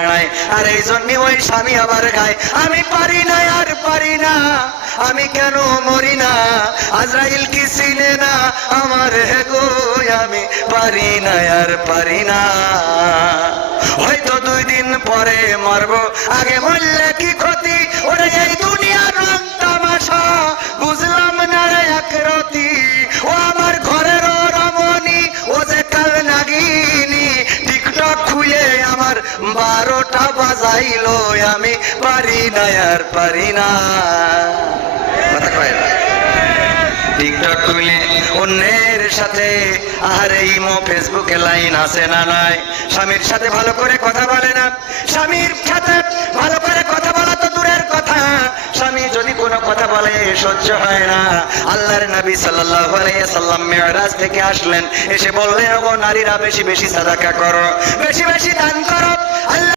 বেড়ায়। আর এই জন্য ওই স্বামী আবার গায়, আমি পারি না, আর পারি না, আমি কেন মরি না? আজরাইল কি চিনে না আমার? গো, আমি পারি না, আর পারি না। হয়তো দুই দিন পরে মরবো, আগে মরলে কি ক্ষতি? ওরে এই দুনিয়ার রং তামাশা, বুঝলাম না বারোটা বাজাইলো আমি পারি না, আর পারি না। অন্যের সাথে আর ফেসবুকে লাইন আছে না নাই? স্বামীর সাথে ভালো করে কথা বলে না। স্বামীর সাথে ভালো করে কথা বলা তো দূরের কথা। স্বামী যদি কোনো কথা বলে, সহ্য হয় না। আল্লাহর নবী সাল্লাল্লাহু আলাইহি সাল্লাম মেরাজ থেকে আসলেন। এসে বললেন, ওগো নারীরা, বেশি বেশি সাদাকা করো। বেশি বেশি দান করো।